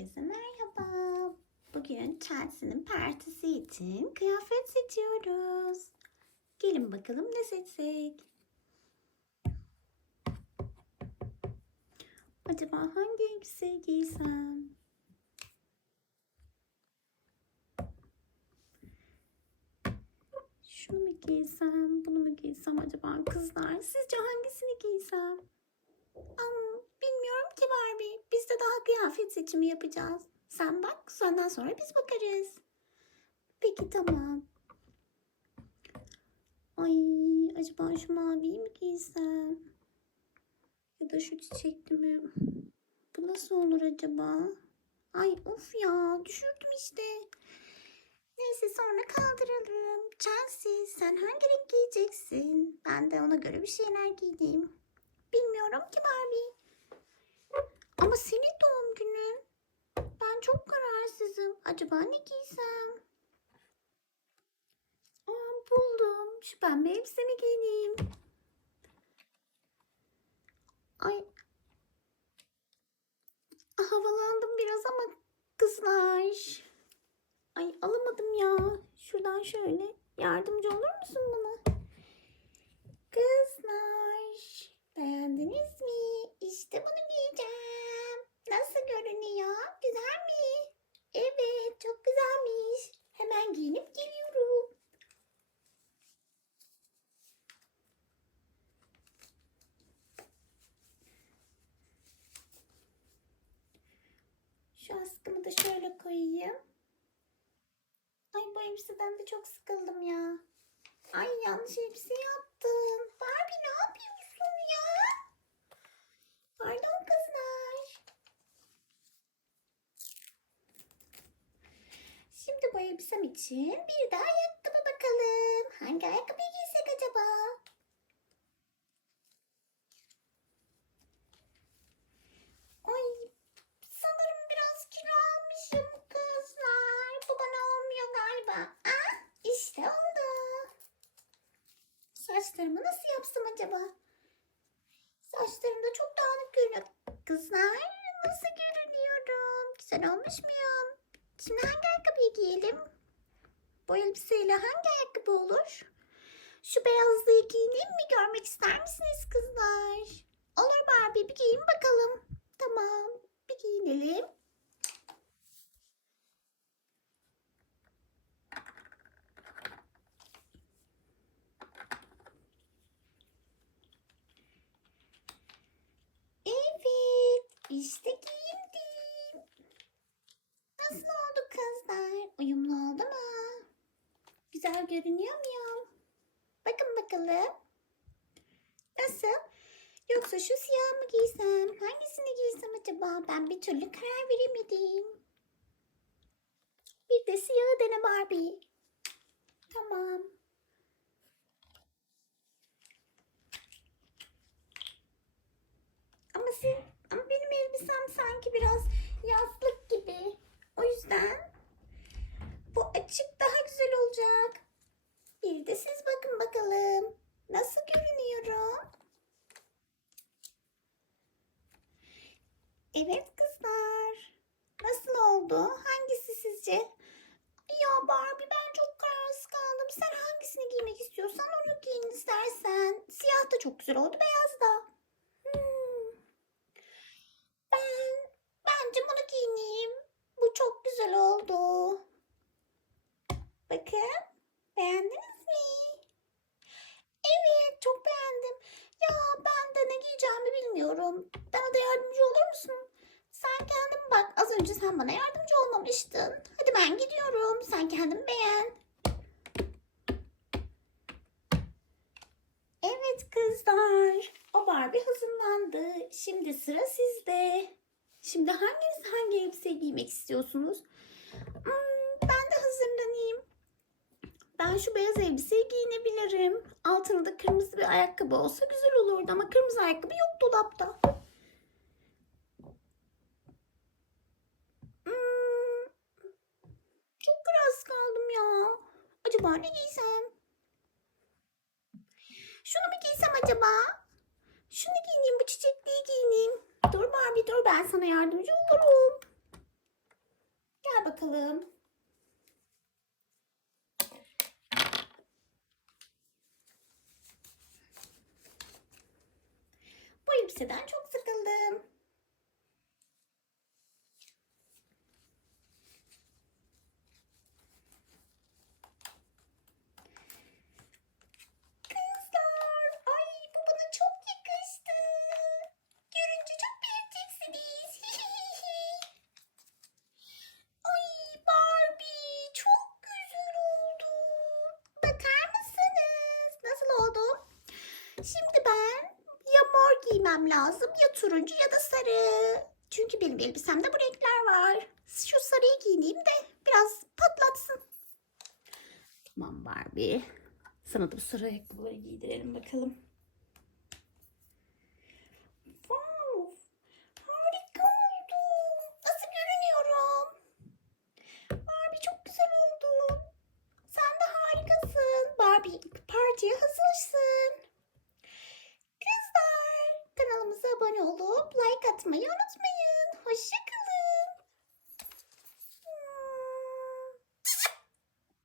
Herkese merhaba. Bugün Chelsea'nin partisi için kıyafet seçiyoruz. Gelin bakalım ne seçsek. Acaba hangi elbiseyi giysem? Şunu mu giysem, bunu mu giysem acaba kızlar? Sizce hangisini giysem? Am, bilmiyorum ki Barbie. Biz de daha kıyafet seçimi yapacağız. Sen bak, senden sonra biz bakarız. Peki tamam. Ay, acaba şu maviyi mi giysem? Ya da şu çiçekli mi? Bu nasıl olur acaba? Ay of ya, düşürdüm işte. Neyse sonra kaldıralım. Chelsea sen hangi renk giyeceksin? Ben de ona göre bir şeyler giyeyim. Bilmiyorum ki Barbie. Ama senin doğum günün. Ben çok kararsızım. Acaba ne giysem? Aa, buldum. Şu pembe elbisemi giyineyim. Ay. Havalandım biraz ama kızlar. Ay alamadım ya. Şuradan şöyle yardımcı olur musun bana? Kızlar. Beğendiniz mi? İşte bunu giyeceğim. Nasıl görünüyor? Güzel mi? Evet, çok güzelmiş. Hemen giyinip geliyorum. Şu askımı da şöyle koyayım. Ay bu elbiseden de çok sıkıldım ya. Ay yanlış elbise yaptım. Barbie ne yapıyorsun ya? Pardon kızlar. Şimdi bu elbisem için bir de ayakkabı bakalım. Hangi ayakkabıyı giysek acaba? Ay sanırım biraz kilo almışım kızlar. Bu bana olmuyor galiba. Ah işte oldu. Saçlarımı nasıl yapsam acaba? Saçlarım da çok dağınık görünüyor. Kızlar nasıl görünüyorum? Güzel olmuş muyum? Şimdi hangi ayakkabıyı giyelim? Bu elbiseyle hangi ayakkabı olur? Şu beyazlıyı giyineyim mi? Görmek ister misiniz kızlar? Olur Barbie bir giyin bakalım. Tamam bir giyinelim. Evet, işte giyindim. Nasıl oldu kızlar? Uyumlu oldu mu? Güzel görünüyor muyum? Bakın bakalım. Nasıl? Yoksa şu siyah mı giysem? Hangisini giysem acaba? Ben bir türlü karar veremedim. Bir de siyahı dene Barbie. Tamam. Ama sen, ama benim elbisem sanki biraz yazlık gibi. O yüzden bu açık daha güzel olacak. Bir de siz bakın bakalım. Nasıl görünüyorum? Evet kızlar. Nasıl oldu? Hangisi sizce? Ya Barbie ben çok kararsız kaldım. Sen hangisini giymek istiyorsan onu giyin istersen. Siyah da çok güzel oldu. Beyaz da. Hmm. Ben bence bunu giyineyim. Bu çok güzel oldu. Bakın. Beğendiniz mi? Evet çok beğendim. Ya ben de ne giyeceğimi bilmiyorum. Bana da yardımcı olur musun? Sen kendin bak. Az önce sen bana yardımcı olmamıştın. Hadi ben gidiyorum. Sen kendin beğen. Evet kızlar. O Barbie hazırlandı. Şimdi sıra sizde. Şimdi hanginiz hangi elbise giymek istiyorsunuz? Hmm, ben de hazırlanayım. Ben şu beyaz elbiseyi giyinebilirim. Altına da kırmızı bir ayakkabı olsa güzel olurdu ama kırmızı ayakkabı yok dolapta. Hmm, çok kararsız kaldım ya. Acaba ne giysem? Şunu mu giysem acaba? Şunu giyineyim, bu çiçekliği giyineyim. Dur Barbie dur ben sana yardımcı olurum. bakalım. Bu elbiseden çok sıkıldım. Kızlar, ay bu bana çok yakıştı. Görünce çok beğeneceksiniz. ay Barbie, çok güzel oldu. Bakar mısınız? Nasıl oldum? Şimdi ben ya mor giymem lazım ya turuncu ya da sarı. Çünkü benim elbisemde bu renkler var. Şu sarıyı giyineyim de biraz patlatsın. Tamam Barbie. Sana da bu sarı ayakkabıları giydirelim bakalım. Mayonas.